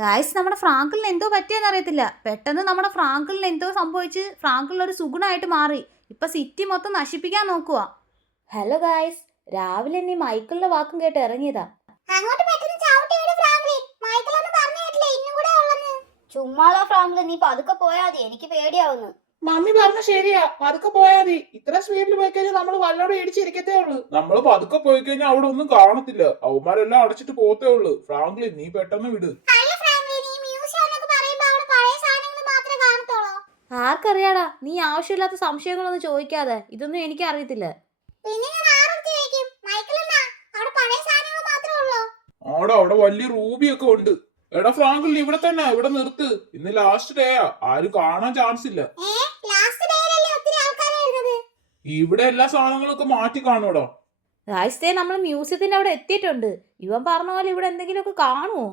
Guys നമ്മുടെ ഫ്രാങ്കിളിന് എന്തോ പറ്റിയെന്ന് അറിയത്തില്ല. പെട്ടെന്ന് നമ്മുടെ ഫ്രാങ്കിളിന് എന്തോ സംഭവിച്ച് ഫ്രാങ്കിളിന് ഒരു സുഗുണമായിട്ട് മാറി. ഇപ്പൊ സിറ്റി മൊത്തം നശിപ്പിക്കാൻ നോക്കുക. ഹലോ ഗായ്സ്, രാവിലെ നീ മൈക്കിളിന്റെ വാക്കും കേട്ട് ഇറങ്ങിയതാ. ചുമ്മാതാ ഫ്രാങ്കിള്, നീ പതുക്കെ പോയാ മതി, എനിക്ക് പേടിയാവുന്നു. മമ്മി പറഞ്ഞ ശരിയാ, പതുക്കെ പോയാ മതി. ഇത്ര സ്പീഡിൽ പോയി കഴിഞ്ഞാൽ നമ്മള് വല്ലോടെ ഇടിച്ചിരിക്കത്തേ ഉള്ളൂ. നമ്മള് പതുക്കെ പോയി കഴിഞ്ഞാൽ അവിടെ ഒന്നും കാണത്തില്ല. അവന്മാരെല്ലാം അടച്ചിട്ട് പോത്തേ ഉള്ളു. ഫ്രാങ്ക്ലിൻ, നീ പെട്ടെന്ന് വിട്. ആർക്കറിയാടാ, നീ ആവശ്യമില്ലാത്ത സംശയങ്ങളൊന്നും ചോദിക്കാതെ. ഇതൊന്നും എനിക്ക് അറിയത്തില്ല. ആടാ, അവിടെ വലിയ റൂബിയൊക്കെ ഉണ്ട്. എടാ ഫ്രാങ്ക്ലിൻ, ഇവിടെ തന്നെ, ഇവിടെ നിർത്ത്. ഇന്ന് ലാസ്റ്റ് ഡേയാ, ആരും കാണാൻ ചാൻസ് ഇല്ല. ഇവിടെ എല്ലാ സാധനങ്ങളൊക്കെ മാറ്റി കാണൂടാ. ഗായ്സ്, നമ്മൾ മ്യൂസിയത്തിന്റെ അവിടെ എത്തിയിട്ടുണ്ട്. ഇവൻ പറഞ്ഞ പോലെ ഇവിടെ എന്തെങ്കിലുമൊക്കെ കാണുമോ?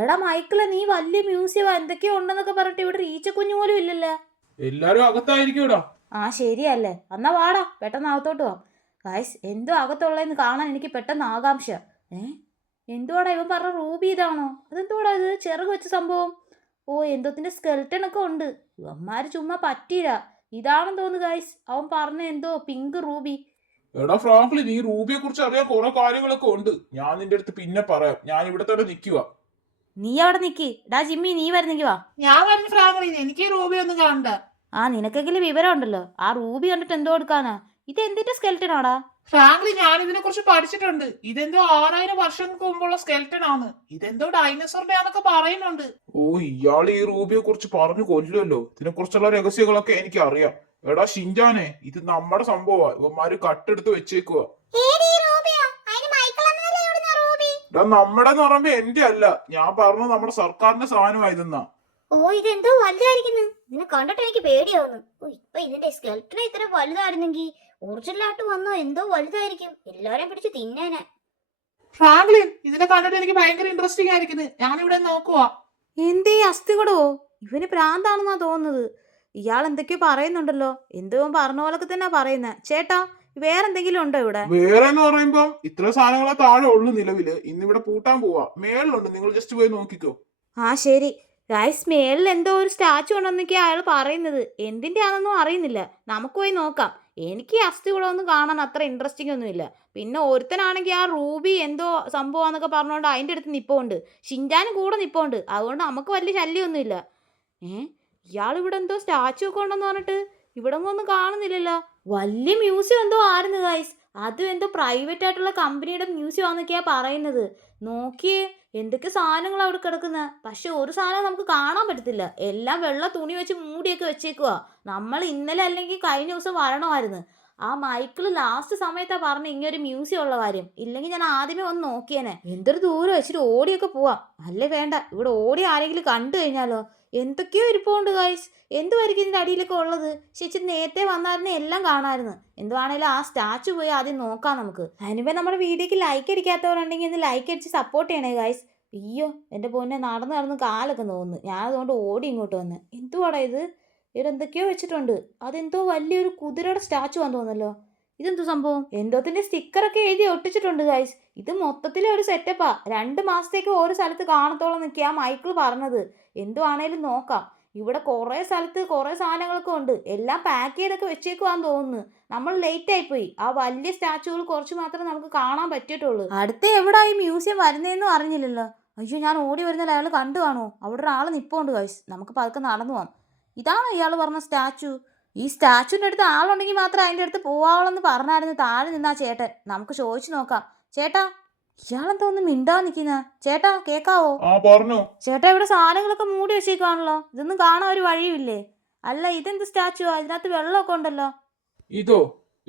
എടാ മൈക്കിളെ, നീ വലിയ മ്യൂസിയം എന്തൊക്കെയോ ഉണ്ടെന്നൊക്കെ പറഞ്ഞിട്ട് ഇവിടെ റീച്ച കുഞ്ഞു പോലും ഇല്ലല്ലോ. എല്ലാരും അകത്തായിരിക്കൂടാ. ആ ശരിയല്ലേ, എന്നാ വാടാ, പെട്ടെന്ന് അകത്തോട്ട് പോവാം. ഗായ്സ്, എന്തോ അകത്തുള്ളതെന്ന് കാണാൻ എനിക്ക് പെട്ടെന്ന് ആകാംക്ഷ. എന്തുവാടാ ഇവൻ പറഞ്ഞ റൂബി ഇതാണോ? അതെന്തോടാ ഇത് ചിറക് വെച്ച സംഭവം? ഓ, എന്തോത്തിന്റെ സ്കെൽട്ടൺ ഒക്കെ ഉണ്ട്. ഇവന്മാര് ചുമ്മാ പറ്റിയില്ല. ഇതാണെന്ന് തോന്നുന്നു ഗായ്സ്, അവൻ പറഞ്ഞ എന്തോ പിങ്ക് റൂബി. എടാ ഫ്രാങ്ക്ലിൻ, ഈ റൂബിയെ കുറിച്ച് അറിയാൻ കുറെ കാര്യങ്ങളൊക്കെ ഉണ്ട്. ഞാൻ നിന്റെ അടുത്ത് പിന്നെ പറയാം. ഞാൻ ഇവിടെ തന്നെ നിൽക്കുക. നീ അവിടെ നിക്കി. ഡാ ജിമ്മി, നീ വരുന്നെങ്കി വാ. ഞാൻ പറഞ്ഞു ഫ്രാങ്ക്ലിൻ, എനിക്ക് റൂബി ഒന്നും കാണണ്ട. ആ, നിനക്കെങ്കിലും വിവരം ഉണ്ടല്ലോ. ആ റൂബി കണ്ടിട്ട് എന്തോ എടുക്കാനാ? ഇത് എന്തിന്റെ സ്കെൽട്ടൺ ആടാ? ഫ്രാങ്ക്ലിൻ, ഞാൻ ഇതിനെ കുറിച്ച് പഠിച്ചിട്ടുണ്ട്. ഇതെന്തോ 6000 വർഷങ്ങൾക്ക് മുമ്പുള്ള സ്കെൽട്ടൺ ആണ്. ഇതെന്തോ ഡൈനോസറിന്റെ ആണെന്നൊക്കെ പറയുന്നുണ്ട്. ഓ, ഇയാൾ ഈ റൂബിയെ കുറിച്ച് പറഞ്ഞു കൊല്ലുമല്ലോ. ഇതിനെ കുറിച്ചുള്ള രഹസ്യങ്ങളൊക്കെ എനിക്ക് അറിയാം. എടാ ഷിൻജാനെ, ഇത് നമ്മുടെ സംഭവമാ. ഇവന്മാര് കട്ടെടുത്ത് വെച്ചേക്കുക. നമ്മുടെ എന്ന് പറയുമ്പോ എന്റെ അല്ല, ഞാൻ പറഞ്ഞു നമ്മുടെ സർക്കാരിന്റെ സാധനമായിരുന്നാ. ഓ, ഇതെന്തോ വലുതായിരിക്കുന്നു. ഇതിനെ കണ്ടിട്ട് എനിക്ക് പേടിയാവുന്നു. ഓ, ഇപ്പൊ ഇതിന്റെ സ്കെൽട്ടൺ ഇത്ര വലുതായിരുന്നെങ്കിൽ ഒറിജിനലായിട്ട് വന്നോ എന്തോ വലുതായിരിക്കും. എല്ലാരെയും പിടിച്ച് തിന്നേനെ. ഫ്രാങ്ക്ലിൻ, ഇതിനെ കണ്ടിട്ട് എനിക്ക് ഭയങ്കര ഇൻട്രസ്റ്റിംഗ് ആയിരിക്കുന്നു. ഞാനിവിടെ നോക്കുക. എന്തേ അസ്ഥികൂടോ? ഇവന് പ്രാന്താണെന്നാ തോന്നുന്നത്. ഇയാൾ എന്തൊക്കെയോ പറയുന്നുണ്ടല്ലോ. എന്തോ പറഞ്ഞ പോലൊക്കെ തന്നെ പറയുന്നത്. ചേട്ടാ, വേറെന്തെങ്കിലും ഉണ്ടോ ഇവിടെ? വേറെ എന്ന് പറയുമ്പോ ഇത്ര സാധനങ്ങളെ താഴെ ഉള്ളു നിലവില്. ഇന്നിവിടെ പൂട്ടാൻ പോവാ. മേളിലുണ്ട്, നിങ്ങൾ ജസ്റ്റ് പോയി നോക്കിക്കോ. ആ ശരി ഗൈസ്, മേളിൽ എന്തോ ഒരു സ്റ്റാച്ചു ഉണ്ടെന്നൊക്കെയാ അയാൾ പറയുന്നത്. എന്തിന്റെ ആണെന്നൊന്നും അറിയുന്നില്ല. നമുക്ക് പോയി നോക്കാം. എനിക്ക് അസ്ഥികൂടമൊന്നും കാണാൻ അത്ര ഇൻട്രസ്റ്റിംഗ് ഒന്നുമില്ല. പിന്നെ ഒരുത്തനാണെങ്കിൽ ആ റൂബി എന്തോ സംഭവമാന്നൊക്കെ പറഞ്ഞുകൊണ്ട് അതിൻ്റെ അടുത്ത് നിപ്പുണ്ട്. ഷിൻജാനും കൂടെ നിപ്പുണ്ട്. അതുകൊണ്ട് നമുക്ക് വലിയ ശല്യമൊന്നുമില്ല. ഇയാൾ ഇവിടെ എന്തോ സ്റ്റാച്ചു ഒക്കെ ഉണ്ടെന്ന് പറഞ്ഞിട്ട് ഇവിടെ ഒന്നും കാണുന്നില്ലല്ലോ. വലിയ മ്യൂസിയം എന്തോ ആയിരുന്നു ഗൈസ്. അതും എന്തോ പ്രൈവറ്റ് ആയിട്ടുള്ള കമ്പനിയുടെ മ്യൂസിയം ആണെന്നൊക്കെയാ പറയുന്നത്. നോക്കിയേ, എന്തൊക്കെ സാധനങ്ങൾ അവിടെ കിടക്കുന്നത്. പക്ഷെ ഒരു സാധനം നമുക്ക് കാണാൻ പറ്റത്തില്ല. എല്ലാം വെള്ള തുണി വെച്ച് മൂടിയൊക്കെ വെച്ചേക്കുക. നമ്മൾ ഇന്നലെ അല്ലെങ്കിൽ കഴിഞ്ഞ ദിവസം വരണമായിരുന്നു. ആ മൈക്കിള് ലാസ്റ്റ് സമയത്താ പറഞ്ഞ ഇങ്ങനൊരു മ്യൂസിയം ഉള്ള കാര്യം. ഇല്ലെങ്കിൽ ഞാൻ ആദ്യമേ വന്ന് നോക്കിയേനെ. എന്തൊരു ദൂരം വെച്ചിട്ട് ഓടിയൊക്കെ പോവാം. അല്ലേ വേണ്ട, ഇവിടെ ഓടി ആരെങ്കിലും കണ്ടു കഴിഞ്ഞാലോ. എന്തൊക്കെയോ ഇരിപ്പുണ്ട് ഗൈസ്. എന്തുമായിരിക്കും ഇതിൻ്റെ അടിയിലൊക്കെ ഉള്ളത്? ശരി, നേരത്തെ വന്നായിരുന്നു എല്ലാം കാണാമായിരുന്നു. എന്തുവാണേലും ആ സ്റ്റാച്ചു പോയി ആദ്യം നോക്കാം നമുക്ക്. അതിനുമ്പേ നമ്മുടെ വീഡിയോക്ക് ലൈക്ക് അടിക്കാത്തവരുണ്ടെങ്കിൽ ഒന്ന് ലൈക്ക് അടിച്ച് സപ്പോർട്ട് ചെയ്യണേ ഗൈസ്. അയ്യോ, എൻ്റെ പൊന്നെ, നടന്ന് നടന്ന് കാലൊക്കെ തോന്നുന്നു. ഞാൻ അതുകൊണ്ട് ഓടി ഇങ്ങോട്ട് വന്ന്. എന്തുവാടാ ഇത്? ഇവിടെ എന്തൊക്കെയോ വെച്ചിട്ടുണ്ട്. അതെന്തോ വലിയൊരു കുതിരയുടെ സ്റ്റാച്ചു ആണെന്ന് തോന്നല്ലോ. ഇതെന്തോ സംഭവം? എന്തോത്തിന്റെ സ്റ്റിക്കറൊക്കെ എഴുതി ഒട്ടിച്ചിട്ടുണ്ട് ഗൈസ്. ഇത് മൊത്തത്തിലെ ഒരു സെറ്റപ്പാ. 2 മാസത്തേക്ക് ഓരോ സ്ഥലത്ത് കാണത്തോളം നിൽക്കുക മൈക്കിൾ പറഞ്ഞത്. എന്തുവാണേലും നോക്കാം. ഇവിടെ കുറേ സ്ഥലത്ത് കുറേ സാധനങ്ങളൊക്കെ ഉണ്ട്. എല്ലാം പാക്ക് ചെയ്തൊക്കെ വെച്ചേക്കുവാന്ന് തോന്നുന്നു. നമ്മൾ ലേറ്റ് ആയിപ്പോയി. ആ വലിയ സ്റ്റാച്ചുകൾ കുറച്ച് മാത്രമേ നമുക്ക് കാണാൻ പറ്റിയിട്ടുള്ളൂ. അടുത്ത എവിടെ ഈ മ്യൂസിയം വരുന്നതെന്നും അറിഞ്ഞില്ലല്ലോ. അയ്യോ, ഞാൻ ഓടി വരുന്നതിൽ അയാൾ കണ്ടു കാണുമോ? അവിടെ ഒരാൾ നിൽപ്പുണ്ട് ഗൈസ്. നമുക്ക് പതുക്കെ നടന്നു പോവാം. ഇതാണോ ഇയാൾ പറഞ്ഞ സ്റ്റാച്ചു? ഈ സ്റ്റാച്ചുവിൻ്റെ അടുത്ത് ആളുണ്ടെങ്കിൽ മാത്രമേ അതിൻ്റെ അടുത്ത് പോവാവുള്ളെന്ന് പറഞ്ഞായിരുന്നു താഴെ നിന്നാ ചേട്ടൻ. നമുക്ക് ചോദിച്ചു നോക്കാം. ചേട്ടാ, ഇയാളെന്താ ഒന്ന് മിണ്ടാ നിൽക്കുന്ന? ചേട്ടാ, കേക്കാവോ? ചേട്ടാ, ഇവിടെ സാധനങ്ങളൊക്കെ മൂടി വെച്ചേക്കാണല്ലോ. ഇതൊന്നും കാണാൻ ഒരു വഴിയുമില്ലേ? അല്ല, ഇതെന്ത് സ്റ്റാച്ചുവാ? ഇതിനകത്ത് വെള്ളമൊക്കെ ഉണ്ടല്ലോ.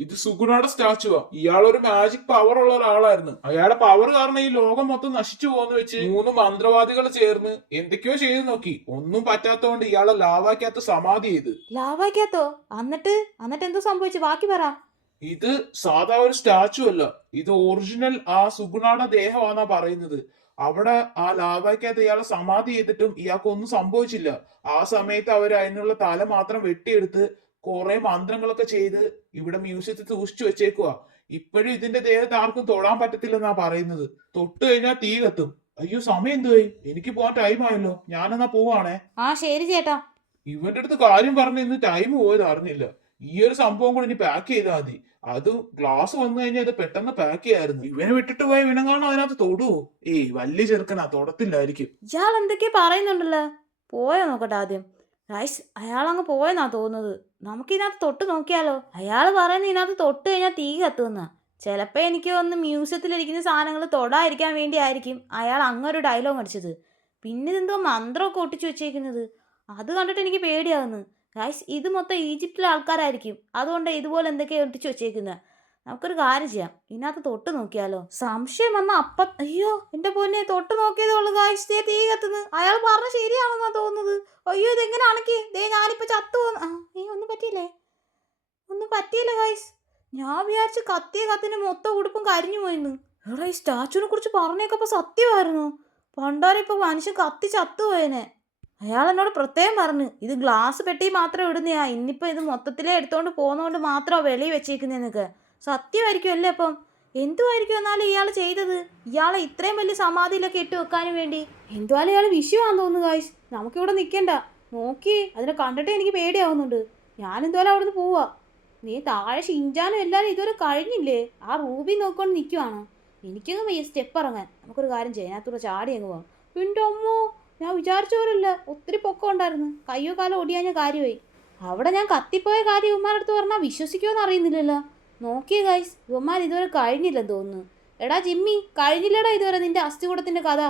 ഇത് സുഗുണയുടെ സ്റ്റാച്ചുവാ. ഇയാളൊരു മാജിക് പവർ ഉള്ള ഒരാളായിരുന്നു. അയാളുടെ പവർ കാരണം ഈ ലോകം മൊത്തം നശിച്ചു പോന്ന് വെച്ച് 3 മന്ത്രവാദികൾ ചേർന്ന് എന്തൊക്കെയോ ചെയ്തു നോക്കി. ഒന്നും പറ്റാത്തോണ്ട് ഇയാളെ ലാവാക്കകത്ത് സമാധി ചെയ്ത്. ലാവാക്കകത്തോ? എന്നിട്ട് എന്തോ സംഭവിച്ചു? ബാക്കി പറ. ഇത് സാധാ ഒരു സ്റ്റാച്ചു അല്ല. ഇത് ഒറിജിനൽ ആ സുഗുണയുടെ ദേഹമാണെന്നാ പറയുന്നത്. അവിടെ ആ ലാവാക്കകത്ത് ഇയാളെ സമാധി ചെയ്തിട്ടും ഇയാൾക്കൊന്നും സംഭവിച്ചില്ല. ആ സമയത്ത് അവർ അതിനുള്ള തല മാത്രം വെട്ടിയെടുത്ത് കുറെ മന്ത്രങ്ങളൊക്കെ ചെയ്ത് ഇവിടെ മ്യൂസിയത്തിൽ സൂക്ഷിച്ചു വെച്ചേക്കുക. ഇപ്പോഴും ഇതിന്റെ ദേഹത്ത് ആർക്കും തൊടാൻ പറ്റത്തില്ലെന്നാ പറയുന്നത്. തൊട്ട് കഴിഞ്ഞാൽ തീ കത്തും. അയ്യോ സമയം എന്തുവായി? എനിക്ക് പോവാൻ ടൈം ആയല്ലോ. ഞാനെന്നാ പോവാണേ. ആ ശരി ചേട്ടാ. ഇവന്റെ അടുത്ത് കാര്യം പറഞ്ഞ ഇന്ന് ടൈം പോയത് അറിഞ്ഞില്ല. ഈ ഒരു സംഭവം കൂടി ഇനി പാക്ക് ചെയ്താൽ മതി. അത് ഗ്ലാസ് വന്നു കഴിഞ്ഞാൽ ഇത് പെട്ടെന്ന് പാക്ക് ചെയ്യായിരുന്നു. ഇവനെ വിട്ടിട്ട് പോയ വിനങ്ങാണോ അതിനകത്ത് തൊടുവോ? ഏയ് വലിയ ചെറുക്കനാ, തൊടത്തില്ലായിരിക്കും. ഇയാൾ എന്തൊക്കെയാ പറയുന്നുണ്ടല്ലോ. പോയോ നോക്കട്ടെ ആദ്യം. ഗൈസ് അയാളങ്ങ് പോയെന്നാ തോന്നുന്നത്. നമുക്കിതിനകത്ത് തൊട്ട് നോക്കിയാലോ? അയാൾ പറയുന്നത് ഇതിനകത്ത് തൊട്ട് കഴിഞ്ഞാൽ തീ കത്തുന്ന. ചിലപ്പോൾ എനിക്ക് ഒന്ന് മ്യൂസിയത്തിലിരിക്കുന്ന സാധനങ്ങൾ തൊടാതിരിക്കാൻ വേണ്ടി ആയിരിക്കും അയാൾ അങ്ങൊരു ഡയലോഗ് അടിച്ചത്. പിന്നെ ഇതെന്തോ മന്ത്രമൊക്കെ ഒട്ടിച്ചു വെച്ചേക്കുന്നത്. അത് കണ്ടിട്ട് എനിക്ക് പേടിയാവുന്നു. ഗൈസ് ഇത് മൊത്തം ഈജിപ്തിലെ ആൾക്കാരായിരിക്കും. അതുകൊണ്ട് ഇതുപോലെ എന്തൊക്കെയാണ് ഒട്ടിച്ചു വെച്ചേക്കുന്നത്. നമുക്കൊരു കാര്യം ചെയ്യാം, ഇതിനകത്ത് തൊട്ട് നോക്കിയാലോ? സംശയം വന്ന അയ്യോ എൻ്റെ പൊന്നെ, തൊട്ട് നോക്കിയതേ ഉള്ളൂ ഗൈസ്. ദേ തീ കത്തുന്നു. അയാൾ പറഞ്ഞ ശരിയാണെന്നാ തോന്നുന്നത്. അയ്യോ ഇതെങ്ങനെ അണക്കി? ദേ ഞാനിപ്പോൾ ചത്തു പോകുന്നു. ഒന്നും പറ്റിയില്ലേ? ഒന്നും പറ്റിയില്ല ഗൈസ്. ഞാൻ വിചാരിച്ച് കത്തിയ കത്തിന് മൊത്തം ഉടുപ്പും കരിഞ്ഞു പോയിന്ന്. എടാ ഈ സ്റ്റാച്ചുവിനെ കുറിച്ച് പറഞ്ഞേക്കപ്പോൾ സത്യമായിരുന്നു. പണ്ടാരം ഇപ്പോൾ മനുഷ്യൻ കത്തി ചത്തുപോയനെ. അയാൾ എന്നോട് പ്രത്യേകം പറഞ്ഞു ഇത് ഗ്ലാസ് പെട്ടി മാത്രം ഇടുന്നയാ, ഇന്നിപ്പോൾ ഇത് മൊത്തത്തിലേ എടുത്തോണ്ട് പോകുന്നതുകൊണ്ട് മാത്രമാണ് വെളിയിൽ വെച്ചേക്കുന്നതെന്നൊക്കെ. സത്യമായിരിക്കും അല്ലേ? അപ്പം എന്തുമായിരിക്കും എന്നാലും ഇയാൾ ചെയ്തത്? ഇയാളെ ഇത്രയും വലിയ സമാധിയിലൊക്കെ ഇട്ട് വെക്കാനും വേണ്ടി. എന്തുവാലും ഇയാൾ വിഷയമാണെന്ന് തോന്നുന്നു ഗായ്സ്. നമുക്കിവിടെ നിൽക്കണ്ട. നോക്കി അതിനെ കണ്ടിട്ട് എനിക്ക് പേടിയാവുന്നുണ്ട്. ഞാനെന്തുവാലും അവിടെ നിന്ന് പോവാ. നീ താഴെ ഷിഞ്ചാനും എല്ലാവരും ഇതുവരെ കഴിഞ്ഞില്ലേ? ആ റൂബി നോക്കിക്കൊണ്ട് നിൽക്കുവാണ്. എനിക്കങ്ങ് ഈ സ്റ്റെപ്പ് ഇറങ്ങാൻ. നമുക്കൊരു കാര്യം ചെയ്യാം, അതിനകത്തൂടെ ചാടി അങ്ങ് പോവാം. എൻ്റെ അമ്മോ, ഞാൻ വിചാരിച്ച പോലല്ല. ഒത്തിരി പൊക്കം ഉണ്ടായിരുന്നു. കയ്യോ കാലോ ഓടിയാഞ്ഞ കാര്യമായി. അവിടെ ഞാൻ കത്തിപ്പോയ കാര്യം ഇവന്മാരുടെ അടുത്ത് പറഞ്ഞാൽ വിശ്വസിക്കുമെന്ന് അറിയുന്നില്ലല്ലോ. നോക്കിയേ ഗൈസ്, ഇവന്മാർ ഇതുവരെ കഴിഞ്ഞില്ലെന്ന് തോന്നുന്നു. എടാ ജിമ്മി, കഴിഞ്ഞില്ലടാ ഇതുവരെ നിന്റെ അസ്ഥികൂടത്തിന്റെ കഥ?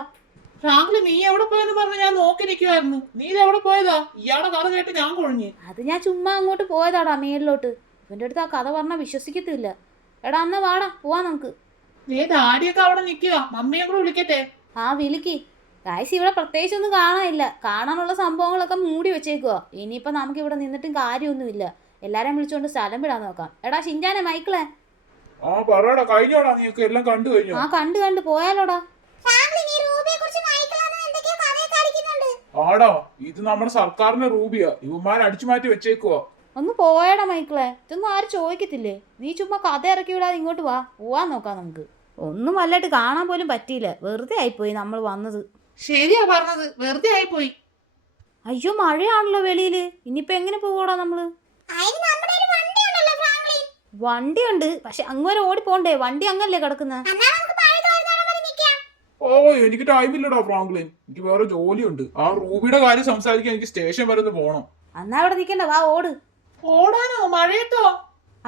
ഫ്രാങ്ക്ലിൻ നീ എവിടെ പോയെന്ന് പറഞ്ഞ് ഞാൻ നോക്കി നിൽക്കുമായിരുന്നു. നീ ഇത് എവിടെ പോയതാ? ഇയാളുടെ കഥ കേട്ട് ഞാൻ കുഴഞ്ഞു. അത് ഞാൻ ചുമ്മാ അങ്ങോട്ട് പോയതാടാ മേളിലോട്ട്. ഇവൻ്റെ അടുത്ത് ആ കഥ പറഞ്ഞാൽ വിശ്വസിക്കത്തില്ല. എടാ അന്ന് വാടാ, പോവാ നമുക്ക്. നീ ഡാഡിയൊക്കെ അവിടെ നിൽക്കുക. മമ്മിയെ കൂടെ വിളിക്കട്ടെ? ആ വിളിക്ക്. ഗൈസ് ഇവിടെ പ്രത്യേകിച്ചൊന്നും കാണാനില്ല. കാണാനുള്ള സംഭവങ്ങളൊക്കെ മൂടി വെച്ചേക്കുക. ഇനിയിപ്പോൾ നമുക്ക് ഇവിടെ നിന്നിട്ടും കാര്യമൊന്നുമില്ല. എല്ലാരെയും വിളിച്ചുകൊണ്ട് സ്ഥലം വിടാൻ നോക്കാം. എടാ ഷിഞ്ചാനെ, മൈക്കിളെ. ആ പറയടാ, കഴിഞ്ഞോടാ? നീയൊക്കെ എല്ലാം കണ്ടു കഴിഞ്ഞോ? ആ കണ്ടു പോയാലോടാ. ആടാ, ഇത് നമ്മുടെ സർക്കാരിന്റെ റൂബിയാ. ഇവന്മാർ അടിച്ചു മാറ്റി വെച്ചേക്കുവാ. ഒന്ന് പോയാടാ മൈക്കിളെ. ഇതൊന്നും ആരും ചോദിക്കത്തില്ലേ? നീ ചുമ്മാ കഥ ഇറക്കി വിടാതെ ഇങ്ങോട്ട് വാ, പോവാൻ നോക്കാം നമുക്ക്. ഒന്നും വല്ലായിട്ട് കാണാൻ പോലും പറ്റിയില്ല. വെറുതെ ആയിപ്പോയി നമ്മൾ വന്നത്. ശരിയാ പറഞ്ഞത്, വെറുതെ ആയിപ്പോയി. അയ്യോ മഴയാണല്ലോ വെളിയില്. ഇനിയിപ്പോ എങ്ങനെ പോവാടാ നമ്മള്? വണ്ടിയുണ്ട്, പക്ഷെ അങ്ങോട്ട് ഓടി പോണ്ടേ? വണ്ടി അങ്ങല്ലേ കിടക്കുന്ന. ഓ എനിക്ക് ടൈമില്ലടാ ഫ്രാങ്ക്ലിൻ, എനിക്ക് വേറെ ജോലിയുണ്ട്. ആ റൂബിയുടെ കാര്യം സംസാരിക്കാൻ എനിക്ക് സ്റ്റേഷൻ വരെ ഒന്ന് പോണം. എന്നാ അവിടെ നിക്കണ്ട, വാ ഓട്. ഓടാനോ? മഴയത്തോ?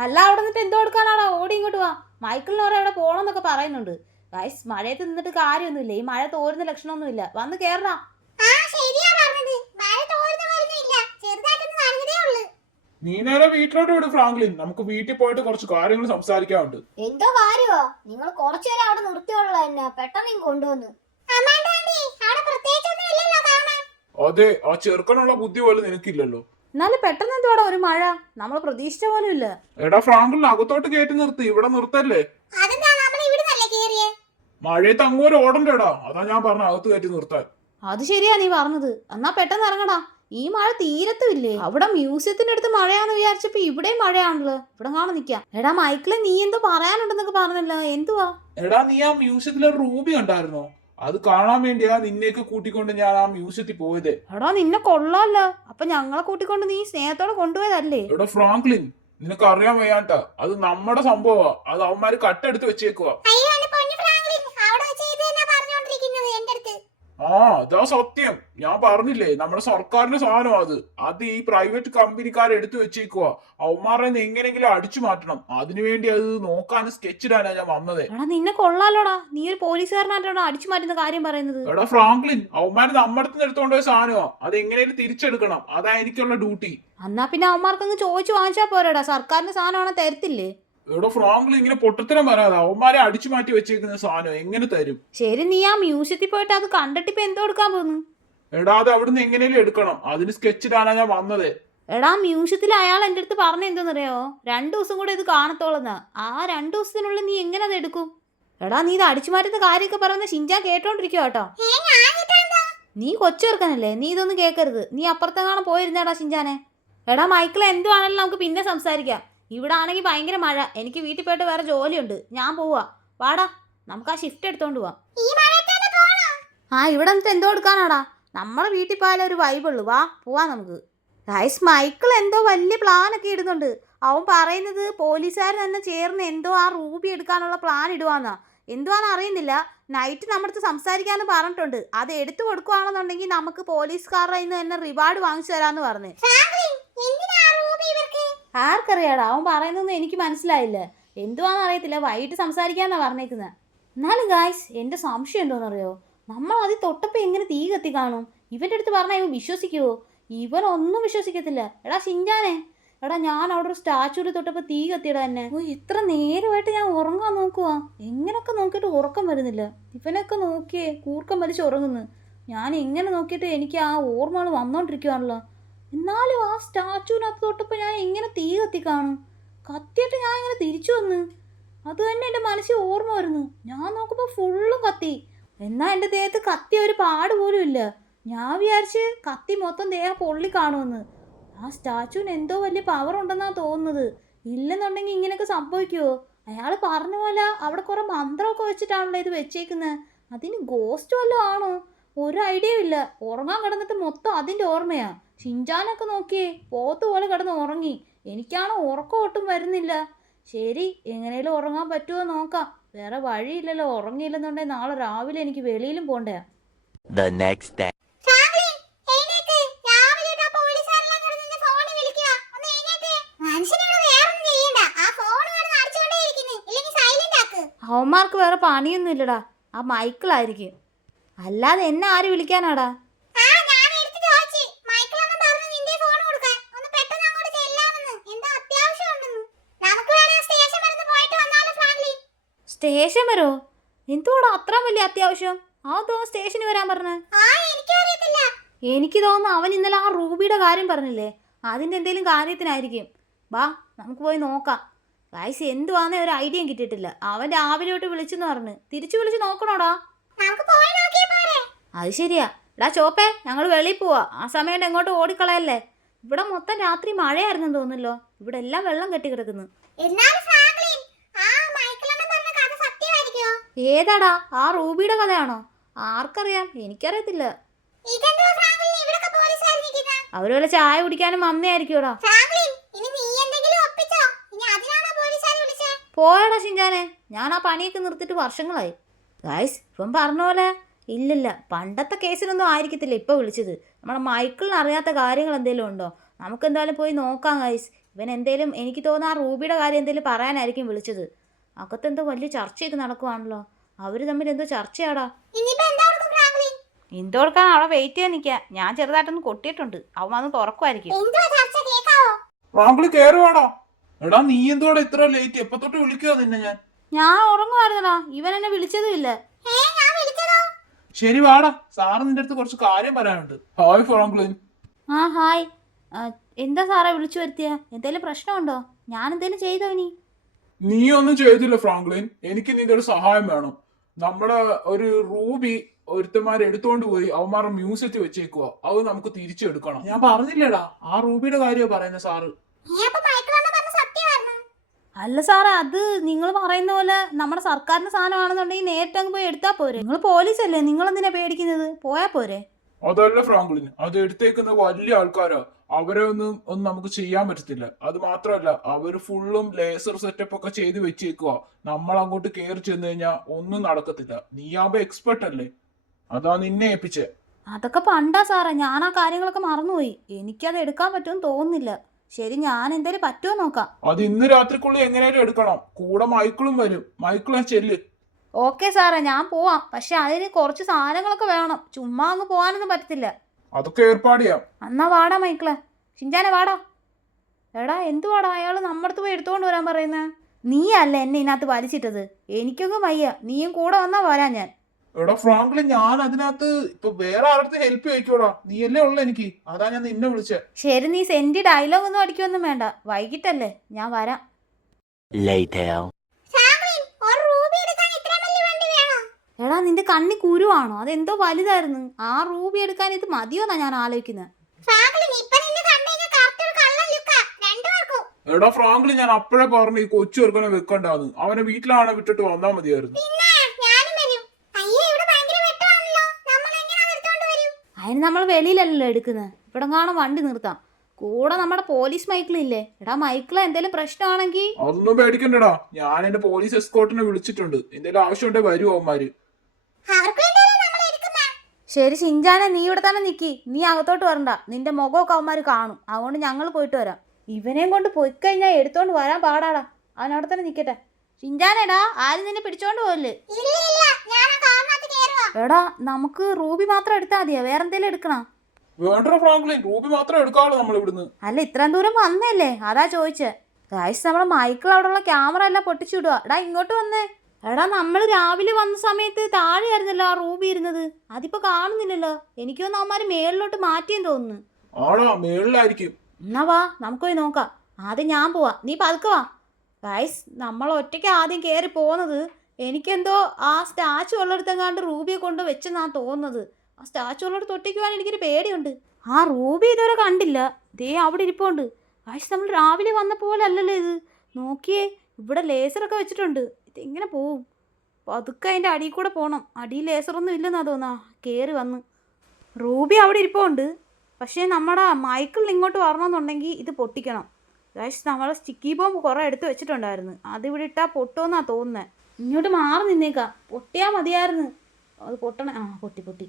അല്ല അവിടെ നിന്നിട്ട് എന്തോ എടുക്കാനാടാ? ഓടി ഇങ്ങോട്ട് വാ. മൈക്കിളിന് ഓരോ അവിടെ പോകണമെന്നൊക്കെ പറയുന്നുണ്ട്. ഗൈസ് മഴയത്ത് നിന്നിട്ട് കാര്യമൊന്നുമില്ല. ഈ മഴ തോരുന്ന ലക്ഷണമൊന്നുമില്ല. വന്ന് കേറടാ. നീ നേരെ വീട്ടിലോട്ട് വിട് ഫ്രാങ്ക്ലിൻ. നമുക്ക് വീട്ടിൽ പോയിട്ട് കുറച്ച് കാര്യങ്ങൾ സംസാരിക്കാനുണ്ട്. എന്തോ കാര്യമാ? നിങ്ങൾ കുറച്ചുപേരെ അവിടെ നിർത്തിയുള്ള തന്നെ പെട്ടെന്ന് കൊണ്ടുവന്നു. അതെ, ആ ചെറുക്കനുള്ള ബുദ്ധി പോലും നിനക്കില്ലല്ലോ. എന്നാലും പെട്ടെന്ന് എന്തോടാ ഒരു മഴ? നമ്മൾ പ്രതീക്ഷിച്ച പോലും ഇല്ല. എടാ ഫ്രാങ്ക്ലിൻ, അകത്തോട്ട് കയറ്റി നിർത്തി. ഇവിടെ നിർത്തല്ലേ. മഴയത്ത് അങ്ങോട്ട് ഓടണ്ടേടാ. അതാ ഞാൻ പറഞ്ഞ അകത്ത് കയറ്റി നിർത്താൻ. അത് ശരിയാ നീ പറഞ്ഞത്. എന്നാ പെട്ടെന്ന് ഇറങ്ങടാ. ഈ മഴ തീരത്തുമില്ലേ? അവിടെ മ്യൂസിയത്തിന്റെ അടുത്ത് മഴയാന്ന് വിചാരിച്ചപ്പോ ഇവിടെയും മഴയാണല്ലോ. ഇവിടെ കാണാൻ നിക്കാം. എടാ മൈക്കിളെ, നീ എന്തോ പറയാനുണ്ടെന്നൊക്കെ പറഞ്ഞല്ലോ. എന്തുവാ? എടാ നീ ആ മ്യൂസിയത്തിലെ റൂബി കണ്ടായിരുന്നോ? അത് കാണാൻ വേണ്ടിയാ നിന്നെയൊക്കെ കൂട്ടിക്കൊണ്ട് ഞാൻ ആ മ്യൂസിയത്തിൽ പോയത്. എടാ നിന്നെ കൊള്ളാല്ലോ. അപ്പൊ ഞങ്ങളെ കൂട്ടിക്കൊണ്ട് നീ സ്നേഹത്തോടെ കൊണ്ടുപോയതല്ലേ? എടാ ഫ്രാങ്ക്ലിൻ, നിനക്ക് അറിയാൻ വയ്യാണ്ട, അത് നമ്മുടെ സംഭവമാ. അത് അവന്മാര് കട്ടെടുത്ത് വെച്ചേക്കുവാ. ആ അതാ സത്യം. ഞാൻ പറഞ്ഞില്ലേ, നമ്മുടെ സർക്കാരിന്റെ സാധനം അത് ഈ പ്രൈവറ്റ് കമ്പനിക്കാർ എടുത്തു വെച്ചേക്കുവാ. അവന്മാരെ എങ്ങനെയെങ്കിലും അടിച്ചു മാറ്റണം. അതിനുവേണ്ടി അത് നോക്കാൻ സ്കെച്ച് ഇടാനാ ഞാൻ വന്നത്. എടാ നിന്നെ കൊള്ളാലോടാ. നീ ഒരു പോലീസുകാരനായിട്ടാണോ അടിച്ചു മാറ്റുന്ന കാര്യം പറയുന്നത്? എടാ ഫ്രാങ്ക്ലിൻ, അവന്മാര് നമ്മുടെ അടുത്ത് എടുത്തോണ്ട് പോയ സാധനമാ. അത് എങ്ങനെയും തിരിച്ചെടുക്കണം. അതാ എനിക്കുള്ള ഡ്യൂട്ടി. എന്നാ പിന്നെ അവന്മാർക്കങ്ങ് ചോദിച്ചു വാങ്ങിച്ചാ പോരാടാ. സർക്കാരിന്റെ സാധനമാണെ തരത്തില്ലേ? എടാ ഫ്രാങ്ക്ലിൻ, ഇങ്ങനെ പൊട്ടത്തരം വരാതെ. അവന്മാരെ അടിച്ചു മാറ്റി വെച്ചേക്കുന്ന സാധനം എങ്ങനെ തരും? ശരി, നീ ആ മ്യൂസിയത്തിൽ പോയിട്ട് അത് കണ്ടിട്ട് ഇപ്പൊ എന്തോ എടുക്കാൻ പോകുന്നു? എടാ അത് അവിടുന്ന് എങ്ങനെയും എടുക്കണം. അതിന് സ്കെച്ച് ഇടാനാ ഞാൻ വന്നത്. എടാ മ്യൂസിയത്തിൽ അയാൾ എൻ്റെ അടുത്ത് പറഞ്ഞ എന്താണെന്നറിയാമോ? 2 ദിവസം കൂടെ ഇത് കാണത്തോളന്നാ. ആ 2 ദിവസത്തിനുള്ളിൽ നീ എങ്ങനെ അത് എടുക്കും? എടാ നീ ഇത് അടിച്ചു മാറ്റുന്ന കാര്യമൊക്കെ പറയുന്ന ഷിഞ്ചാൻ കേട്ടോണ്ടിരിക്കുക കേട്ടോ. നീ കൊച്ചെറുക്കനല്ലേ, നീ ഇതൊന്നും കേൾക്കരുത്. നീ അപ്പുറത്തെങ്ങാണം പോയിരുന്നേടാ ഷിഞ്ചാനെ. എടാ മൈക്കിൾ, എന്തുവാണെങ്കിലും നമുക്ക് പിന്നെ സംസാരിക്കാം. ഇവിടെ ആണെങ്കിൽ ഭയങ്കര മഴ. എനിക്ക് വീട്ടിൽ പോയിട്ട് വേറെ ജോലിയുണ്ട്. ഞാൻ പോവാ. വാടാ, നമുക്ക് ആ ഷിഫ്റ്റ് എടുത്തോണ്ട് പോവാം. ഈ മഴയത്ത് തന്നെ പോണോ? ആ, ഇവിടെ എന്നിട്ട് എന്തോ എടുക്കാനാടാ? നമ്മളെ വീട്ടിൽ പോയാലേ ഒരു വൈബുള്ളൂ. വാ പോവാം നമുക്ക്. ഗൈസ്, മൈക്കിൾ എന്തോ വലിയ പ്ലാനൊക്കെ ഇടുന്നുണ്ട്. അവൻ പറയുന്നത് പോലീസുകാർ തന്നെ ചേർന്ന് എന്തോ ആ റൂബി എടുക്കാനുള്ള പ്ലാൻ ഇടുവാന്നാ. എന്തുവാന്ന് അറിയുന്നില്ല. നൈറ്റ് നമ്മുടെ അടുത്ത് സംസാരിക്കാമെന്ന് പറഞ്ഞിട്ടുണ്ട്. അത് എടുത്തു കൊടുക്കുവാണെന്നുണ്ടെങ്കിൽ നമുക്ക് പോലീസുകാരുടെ നിന്ന് തന്നെ റിവാർഡ് വാങ്ങിച്ചു തരാമെന്ന് പറഞ്ഞു. ആർക്കറിയാടാ, അവൻ പറയുന്നൊന്നും എനിക്ക് മനസ്സിലായില്ല. എന്തുവാന്ന് അറിയത്തില്ല. വൈകിട്ട് സംസാരിക്കാന്നാ പറഞ്ഞേക്കുന്നത്. എന്നാലും ഗായ്സ്, എൻ്റെ സംശയം എന്തോന്നറിയോ, നമ്മൾ അതിൽ തൊട്ടപ്പോൾ എങ്ങനെ തീ കത്തി കാണും? ഇവൻ്റെ അടുത്ത് പറഞ്ഞാൽ ഇവൻ വിശ്വസിക്കുവോ? ഇവൻ ഒന്നും വിശ്വസിക്കത്തില്ല. എടാ ഷിൻജാനെ, എടാ ഞാൻ അവിടെ ഒരു സ്റ്റാച്യൂവിൽ തൊട്ടപ്പോൾ തീ കത്തിയിടാ എന്നെ. ഓ, ഇത്ര നേരമായിട്ട് ഞാൻ ഉറങ്ങാൻ നോക്കുവാ. എങ്ങനെയൊക്കെ നോക്കിയിട്ട് ഉറക്കം വരുന്നില്ല. ഇവനൊക്കെ നോക്കിയേ കൂർക്കം വലിച്ച് ഉറങ്ങുന്നു. ഞാൻ എങ്ങനെ നോക്കിയിട്ട് എനിക്ക് ആ ഓർമ്മകൾ വന്നോണ്ടിരിക്കുവാണല്ലോ. എന്നാലും ആ സ്റ്റാച്യൂവിനകത്ത് തൊട്ടപ്പോൾ ഞാൻ എങ്ങനെ തീ കത്തി കാണും? കത്തിയിട്ട് ഞാൻ ഇങ്ങനെ തിരിച്ചു വന്ന്. അത് തന്നെ എൻ്റെ മനസ്സിൽ ഓർമ്മ വരുന്നു. ഞാൻ നോക്കുമ്പോൾ ഫുള്ളും കത്തി. എന്നാൽ എൻ്റെ ദേഹത്ത് കത്തിയ ഒരു പാട് പോലും ഇല്ല. ഞാൻ വിചാരിച്ച് കത്തി മൊത്തം ദേഹം പൊള്ളി കാണുമെന്ന്. ആ സ്റ്റാച്യൂവിന് എന്തോ വലിയ പവർ ഉണ്ടെന്നാണ് തോന്നുന്നത്. ഇല്ലെന്നുണ്ടെങ്കിൽ ഇങ്ങനെയൊക്കെ സംഭവിക്കുമോ? അയാൾ പറഞ്ഞ പോലെ അവിടെ കുറേ മന്ത്രമൊക്കെ വെച്ചിട്ടാണല്ലോ ഇത് വെച്ചേക്കുന്നത്. അതിന് ഗോസ്റ്റ് വല്ലതും ആണോ? ഒരു ഐഡിയയും ഇല്ല. ഉറങ്ങാൻ കിടന്നിട്ട് മൊത്തം അതിൻ്റെ ഓർമ്മയാ. ഷിൻജാനൊക്കെ നോക്കിയേ പോത്ത് പോലെ കിടന്ന് ഉറങ്ങി. എനിക്കാണോ ഉറക്കം ഒട്ടും വരുന്നില്ല. ശരി, എങ്ങനെയും ഉറങ്ങാൻ പറ്റുമോ നോക്കാം. വേറെ വഴിയില്ലല്ലോ. ഉറങ്ങിയില്ലെന്നുണ്ടെങ്കിൽ നാളെ രാവിലെ എനിക്ക് വെളിയിലും പോണ്ടേ. The next day. അവന്മാർക്ക് വേറെ പണിയൊന്നും ഇല്ലടാ. ആ മൈക്കിളായിരിക്കും. അല്ലാതെ എന്നെ ആര് വിളിക്കാനാടാ? സ്റ്റേഷൻ വരോ? എന്തുകൂടാ അത്ര വലിയ അത്യാവശ്യം? ആ തോന്നുന്നു സ്റ്റേഷനിൽ വരാൻ പറഞ്ഞ. എനിക്ക് തോന്നുന്നു അവൻ ഇന്നലെ ആ റൂബിയുടെ കാര്യം പറഞ്ഞില്ലേ, അതിൻ്റെ എന്തെങ്കിലും കാര്യത്തിനായിരിക്കും. വാ നമുക്ക് പോയി നോക്കാം. ഗൈസ്, എന്തുവാന്നേ ഒരു ഐഡിയയും കിട്ടിയിട്ടില്ല. അവൻ രാവിലെ തൊട്ട് വിളിച്ചെന്ന് പറഞ്ഞ്. തിരിച്ചു വിളിച്ച് നോക്കണോടാ? അത് ശരിയാ. എടാ ചോപ്പേ, ഞങ്ങൾ വെളിയിൽ പോവാ. ആ സമയം എങ്ങോട്ട് ഓടിക്കളയല്ലേ. ഇവിടെ മൊത്തം രാത്രി മഴയായിരുന്നെന്ന് തോന്നുന്നല്ലോ. ഇവിടെ എല്ലാം വെള്ളം കെട്ടി കിടക്കുന്നു. ഏതാടാ? ആ റൂബിയുടെ കഥയാണോ? ആർക്കറിയാം, എനിക്കറിയത്തില്ല. അവര് വല്ല ചായ കുടിക്കാനും വന്നയായിരിക്കുമോടാ. പോയടാ ഷിൻജാനെ, ഞാൻ ആ പണിയൊക്കെ നിർത്തിയിട്ട് വർഷങ്ങളായി. ഗൈസ്, ഇപ്പം പറഞ്ഞ പോലെ ഇല്ലില്ല, പണ്ടത്തെ കേസിലൊന്നും ആയിരിക്കത്തില്ല ഇപ്പോൾ വിളിച്ചത്. നമ്മുടെ മൈക്കിളിന് അറിയാത്ത കാര്യങ്ങൾ എന്തെങ്കിലും ഉണ്ടോ? നമുക്ക് എന്തായാലും പോയി നോക്കാം ഗൈസ്. ഇവൻ എന്തേലും, എനിക്ക് തോന്നുന്നു ആ റൂബിയുടെ കാര്യം എന്തെങ്കിലും പറയാനായിരിക്കും വിളിച്ചത്. അകത്തെന്തോ വലിയ ചർച്ചയൊക്കെ നടക്കുവാണല്ലോ. അവർ തമ്മിൽ എന്തോ ചർച്ചയാടാ. എന്തോ കൊടുക്കാൻ അവിടെ വെയിറ്റ് ചെയ്യാൻ നിൽക്കുക. ഞാൻ ചെറുതായിട്ടൊന്ന് കൊട്ടിയിട്ടുണ്ട്. അവൻ വന്ന് തുറക്കുമായിരിക്കും. കേറുവാടാ. എടാ നീ എന്തോടെ ഇത്ര ലേറ്റ്? എപ്പോ തൊട്ട് വിളിക്കുക നിന്നെ ഞാൻ ഉറങ്ങുമായിരുന്നടാ. ഇവൻ എന്നെ വിളിച്ചതും ഇല്ല. ശരി വാടാ, സാറ് നിന്റെ അടുത്ത് കുറച്ച് കാര്യം പറയാനുണ്ട്. Hi Franklin. ആ ഹായ്. എന്താ സാറേ വിളിച്ചു വരുത്തിയ? എന്തേലും പ്രശ്നമുണ്ടോ? ഞാൻ എന്തേലും ചെയ്തവനി? നീ ഒന്നും ചെയ്തില്ല ഫ്രാങ്ക്ലിൻ. എനിക്ക് നിന്റെ ഒരു സഹായം വേണം. നമ്മളെ ഒരു റൂബി ഒരുത്തന്മാരെ എടുത്തോണ്ട് പോയി അവന്മാരുടെ മ്യൂസിയത്തിൽ വെച്ചേക്കുക. അത് നമുക്ക് തിരിച്ചെടുക്കണം. ഞാൻ പറഞ്ഞില്ലേടാ, ആ റൂബിയുടെ കാര്യമാണ് പറയുന്നത് സാറ്. അല്ല സാറേ, അത് നിങ്ങൾ പറയുന്ന പോലെ നമ്മുടെ സർക്കാരിന്റെ സാധനമാണെന്നുണ്ടെങ്കിൽ നേരിട്ട് അങ്ങ് പോയി എടുത്താൽ പോരെ. നിങ്ങൾ പോലീസല്ലേ, നിങ്ങൾ എന്തിനാ പേടിക്കുന്നത്? പോയാ പോരെ. അതല്ല ഫ്രാങ്ക്ലിൻ, അത് എടുത്തേക്കുന്ന വലിയ ആൾക്കാരാ. അവരെ ഒന്നും നമുക്ക് ചെയ്യാൻ പറ്റത്തില്ല. അത് മാത്രമല്ല, അവര് ഫുള്ളും ലേസർ സെറ്റപ്പ് ഒക്കെ ചെയ്ത് വെച്ചേക്കുക. നമ്മൾ അങ്ങോട്ട് കയറി ചെന്ന് കഴിഞ്ഞാൽ ഒന്നും നടക്കത്തില്ല. നീയാകുമ്പോ എക്സ്പെർട്ട് അല്ലേ, അതാ നിന്നെ ഏൽപ്പിച്ചേ. അതൊക്കെ പണ്ടാ സാറേ, ഞാൻ ആ കാര്യങ്ങളൊക്കെ മറന്നുപോയി. എനിക്കത് എടുക്കാൻ പറ്റുമെന്ന് തോന്നുന്നില്ല. ശരി, ഞാൻ എന്തേലും പറ്റുമോ നോക്കാം. അത് ഇന്ന് രാത്രിക്കുള്ളിൽ എങ്ങനെയാലും എടുക്കണം. കൂടെ മൈക്കിളും വരും. മൈക്കിളെ ചെല്ല്. ഓക്കെ സാറേ, ഞാൻ പോവാം. പക്ഷെ അതിന് കുറച്ച് സാധനങ്ങളൊക്കെ വേണം. ചുമ്മാ അങ്ങ് പോകാനൊന്നും പറ്റത്തില്ല. അതൊക്കെ ഏർപ്പാട് ചെയ്യാം. എന്നാ വാടാ മൈക്കിളെ. ഷിൻജാനെ വാടാ. എടാ എന്തുവാടാ അയാൾ നമ്മുടെ അടുത്ത് പോയി എടുത്തുകൊണ്ട് വരാൻ പറയുന്നത്? നീ അല്ല എന്നെ ഇതിനകത്ത് വലിച്ചിട്ടത്. എനിക്കൊന്നും വയ്യ. നീയും കൂടെ വന്നാ വരാൻ ഞാൻ. എടാ ഫ്രാങ്ക്ലിൻ, ഞാൻ അതിനകത്ത് ഇപ്പൊ വേറെ ആരുടെ ഹെൽപ്പ് ചോദിക്കോടാ. നീയല്ലേ ഉള്ള എനിക്ക്, അതാ ഞാൻ നിന്നെ വിളിച്ചേ. ശരി, നീ സെന്റി ഡയലോഗ് ഒന്നും അടിക്കൊന്നും വേണ്ട. വൈകിട്ടല്ലേ, ഞാൻ വരാം. എടാ നിന്റെ കണ്ണി കുരുവാണോ? അതെന്തോ വലുതായിരുന്നു. ആ റൂബി എടുക്കാൻ ഇത് മതിയോന്നാ ഞാൻ ആലോചിക്കുന്നത്. എടാ ഫ്രാങ്ക്ലി, ഞാൻ അപ്പോഴേ പറഞ്ഞു ഈ കൊച്ചു ചെറുക്കനെ വെക്കണ്ടാന്ന്. അവനെ വീട്ടിലാണ് വിട്ടിട്ട് വന്നാ മതിയായിരുന്നു. പിന്നെ ഞാനും വരും. അയ്യേ, ഇവിടെ ഭയങ്കര വെട്ടമാണല്ലോ. നമ്മൾ എങ്ങനെ നിർത്തോണ്ട് വരും? അതിന് നമ്മൾ വെളിയിലല്ലല്ലോ എടുക്കുന്നത്. ഇവിടെ കാണാൻ വണ്ടി നിർത്താം. കൂടെ നമ്മുടെ പോലീസ് മൈക്കിളില്ലേ? എടാ മൈക്കിള് എന്തെങ്കിലും പ്രശ്നമാണെങ്കിൽ അതൊന്നും പേടിക്കണ്ടടാ, ഞാൻ എന്റെ പോലീസ് എസ്കോർട്ടിനെ വിളിച്ചിട്ടുണ്ട്. എന്തെങ്കിലും ആവശ്യമുണ്ടെ വരും അവന്മാര്. അവർക്ക് വേണ്ടിയല്ലേ നമ്മൾ എടുക്കുന്നേ? ശരി ഷിൻജാനെ, നീ ഇവിടെ തന്നെ നിക്കി. നീ അകത്തോട്ട് വരണ്ട. നിന്റെ മുഖമൊക്കെ അവന്മാർ കാണും. അതുകൊണ്ട് ഞങ്ങൾ പോയിട്ട് വരാം. ഇവനെയും കൊണ്ട് പോയി കഴിഞ്ഞാൽ എടുത്തോണ്ട് വരാൻ പാടാടാ. അവനവിടെ തന്നെ നിക്കട്ടെ. ഷിൻജാനെടാ, ആരും നിന്നെ പിടിച്ചോണ്ട് പോകല്ലേ. ഇല്ല ഇല്ല, ഞാൻ ആ കാറിനകത്ത് കേറുവാ. എടാ നമുക്ക് റൂബി മാത്രം എടുത്താൽ മതിയോ? വേറെന്തേലും എടുക്കണോ? വേണ്ട ഫ്രാങ്ക്ലിൻ, റൂബി മാത്രം എടുക്കാവുള്ളൂ നമ്മൾ ഇവിടുന്ന്. അല്ല ഇത്രയും ദൂരം വന്നല്ലേ, അതാ ചോദിച്ചേ. ഗായ്സ്, നമ്മുടെ മൈക്കിൾ അവിടെയുള്ള ക്യാമറ എല്ലാം പൊട്ടിച്ചിടുക. എടാ ഇങ്ങോട്ട് വന്നേ. എടാ നമ്മൾ രാവിലെ വന്ന സമയത്ത് താഴെയായിരുന്നല്ലോ ആ റൂബി ഇരുന്നത്. അതിപ്പോ കാണുന്നില്ലല്ലോ. എനിക്ക് തോന്നുന്നു അവന്മാര് മേളിലോട്ട് മാറ്റിയെന്ന് തോന്നുന്നു. ആടാ, മേളിലായിരിക്കും. എന്നാ വാ നമുക്ക് പോയി നോക്കാം. ആദ്യം ഞാൻ പോവാ, നീ പതുക്കെ വാ. ഗായ്സ്, നമ്മൾ ഒറ്റയ്ക്ക് ആദ്യം കയറി പോകുന്നത്. എനിക്കെന്തോ ആ സ്റ്റാച്ചു ഉള്ളിടത്തെങ്ങാണ്ട് റൂബിയെ കൊണ്ട് വെച്ചെന്നാണ് തോന്നുന്നത്. ആ സ്റ്റാച്ചു ഉള്ളിടത്ത് ഒറ്റയ്ക്ക് പോകാൻ എനിക്കൊരു പേടിയുണ്ട്. ആ റൂബി ഇതുവരെ കണ്ടില്ല. ദേ അവിടെ ഇരിപ്പുണ്ട്. ഗായ്സ്, നമ്മൾ രാവിലെ വന്ന പോലെ അല്ലല്ലോ ഇത്. നോക്കിയേ, ഇവിടെ ലേസറൊക്കെ വെച്ചിട്ടുണ്ട്. ഇതെങ്ങനെ പോവും? പതുക്കെ അതിൻ്റെ അടിയിൽ കൂടെ പോകണം. അടിയിൽ ലേസറൊന്നും ഇല്ലെന്നാ തോന്നാ. കയറി വന്ന് റൂബി അവിടെ ഇരിപ്പുണ്ട്. പക്ഷേ നമ്മുടെ മൈക്കിളിന് ഇങ്ങോട്ട് വരണമെന്നുണ്ടെങ്കിൽ ഇത് പൊട്ടിക്കണം. ഗായ്സ്, നമ്മൾ സ്റ്റിക്കി ബോംബ് കുറേ എടുത്ത് വെച്ചിട്ടുണ്ടായിരുന്നു. അതിവിടെ ഇട്ടാൽ പൊട്ടുമെന്നാണ് തോന്നുന്നത്. ഇങ്ങോട്ട് മാറി നിന്നേക്കാം. പൊട്ടിയാൽ മതിയായിരുന്നു. അത് പൊട്ടണേ. ആ പൊട്ടി.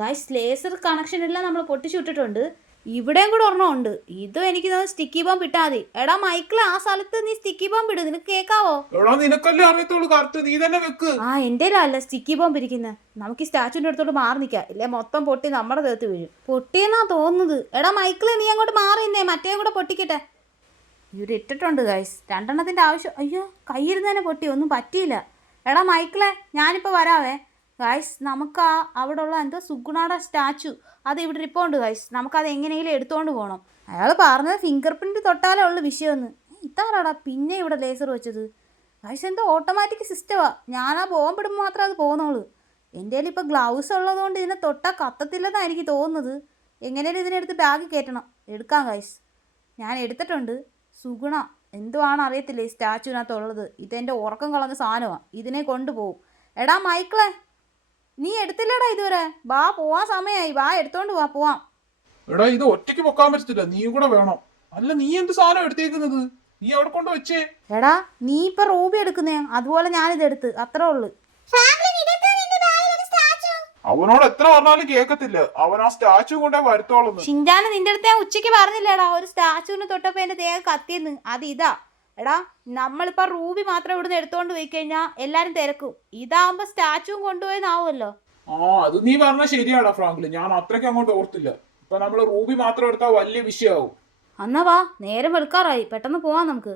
ഗായ്സ്, ലേസർ കണക്ഷൻ എല്ലാം നമ്മൾ പൊട്ടിച്ചു വിട്ടിട്ടുണ്ട്. ഇവിടെയും കൂടെ ഒരെണ്ണം ഉണ്ട്. ഇതും എനിക്ക് തോന്നുന്നു സ്റ്റിക്കി ബോംബ് ഇട്ടാൽ മതി. എടാ മൈക്കിള്, ആ സ്ഥലത്ത് നീ സ്റ്റിക്കി ബോംബ് ഇട്. നിനക്ക് കേൾക്കാവോ? എടാ, നിനക്കല്ലേ അറിയത്തുള്ളൂ കറക്റ്റ്, നീ തന്നെ വെക്ക്. ആ എൻ്റെ അല്ല സ്റ്റിക്കി ബോംബ് ഇരിക്കുന്നത്. നമുക്ക് ഈ സ്റ്റാച്ചുവിൻ്റെ അടുത്തോട്ട് മാറി നിൽക്കാം. ഇല്ലേ മൊത്തം പൊട്ടി നമ്മുടെ ദേഹത്ത് വീഴും. പൊട്ടിയെന്നാ തോന്നുന്നത്. എടാ മൈക്കിള്, നീ അങ്ങോട്ട് മാറി നിന്നേ. മറ്റേ കൂടെ പൊട്ടിക്കട്ടെ. ഇവിടെ ഇട്ടിട്ടുണ്ട് ഗൈസ്. രണ്ടെണ്ണത്തിൻ്റെ ആവശ്യം. അയ്യോ, കയ്യിരുന്നതിനെ പൊട്ടി. ഒന്നും പറ്റിയില്ല. എടാ മൈക്കിളെ, ഞാനിപ്പോൾ വരാവേ. ഗൈസ്, നമുക്ക് അവിടെയുള്ള എന്തോ സുഗുണയുടെ സ്റ്റാച്ചു അത് ഇവിടെ ഇരിപ്പുണ്ട് ഗൈസ്. നമുക്കത് എങ്ങനെയെങ്കിലും എടുത്തുകൊണ്ട് പോകണം. അയാൾ പറഞ്ഞത് ഫിംഗർ പ്രിൻറ്റ് തൊട്ടാലേ ഉള്ളു വിഷയമെന്ന്. ഇതാടാ പിന്നെ ഇവിടെ ലേസർ വെച്ചത്. ഗൈസ്, എന്തോ ഓട്ടോമാറ്റിക് സിസ്റ്റമാണ്. ഞാൻ ആ ബോംബിടുമ്പോൾ മാത്രമേ അത് പോകുന്നുള്ളൂ. എൻ്റെ കയ്യിൽ ഇപ്പോൾ ഗ്ലൗസ് ഉള്ളതുകൊണ്ട് ഇതിനെ തൊട്ടാൽ കത്തത്തില്ലെന്നാണ് എനിക്ക് തോന്നുന്നത്. എങ്ങനെയും ഇതിനെടുത്ത് ബാഗിൽ കയറ്റണം. എടുക്കാം ഗൈസ്. ഞാൻ എടുത്തിട്ടുണ്ട്. സുഗുണ എന്തുവാണ് അറിയത്തില്ല ഈ സ്റ്റാച്ചുവിനകത്തുള്ളത്. ഇതെൻ്റെ ഉറക്കം കളഞ്ഞ സാധനമാണ്. ഇതിനെ കൊണ്ടുപോകും. എടാ മൈക്കിളെ, നീ എടുത്തില്ലടാ ഇതുവരെ. വാ, പോവാൻ സമയമായി. വാ, എടുത്തോണ്ട് പോവാം. എടാ, ഇത് ഒറ്റയ്ക്ക് പൊക്കാൻ പറ്റത്തില്ല, നീ കൂടെ വേണം. അല്ല, നീ എന്ത് സാധനം എടുത്തേക്കുന്നത്? നീ അവിടെ കൊണ്ട് വെച്ചേ. എടാ നീ ഇപ്പൊ റൂബി എടുക്കുന്നേ, അതുപോലെ ഞാനിത് എടുത്ത്. അത്രേ ഉള്ളു. ഫ്രാങ്ക്ലിൻ, ഇതെന്താ നിന്റെ ബാഗിൽ ഒരു സ്റ്റാച്ചു? അവനോട് എത്ര പറഞ്ഞാലും കേൾക്കത്തില്ല. അവൻ ആ സ്റ്റാച്ചു കൊണ്ടേ വരുത്തോളുന്നു. ഷിൻജാന് നിന്റെ അടുത്ത് ഞാൻ ഉച്ചയ്ക്ക് പറഞ്ഞില്ലേടാ ഒരു സ്റ്റാച്ചുവിന് തൊട്ടപ്പോ എന്റെ ദേഹം കത്തിയെന്ന്. അത് ഇതാ. എടാ നമ്മളിപ്പോൾ റൂബി മാത്രം ഇവിടുന്ന് എടുത്തോണ്ട് പോയി കഴിഞ്ഞാൽ എല്ലാവരും തിരക്കും. ഇതാകുമ്പോൾ സ്റ്റാച്ചുവും കൊണ്ടുപോയെന്നാവുമല്ലോ. ആ, അത് നീ പറഞ്ഞ ശരിയാടാ ഫ്രാങ്ക്ലിൻ, ഞാൻ അത്രയ്ക്ക് അങ്ങോട്ട് ഓർത്തില്ല. ഇപ്പൊ നമ്മൾ റൂബി മാത്രം എടുത്താൽ വലിയ വിഷയമാവും. എന്നാ വാ, നേരം വെളുക്കാറായി. പെട്ടെന്ന് പോവാം നമുക്ക്.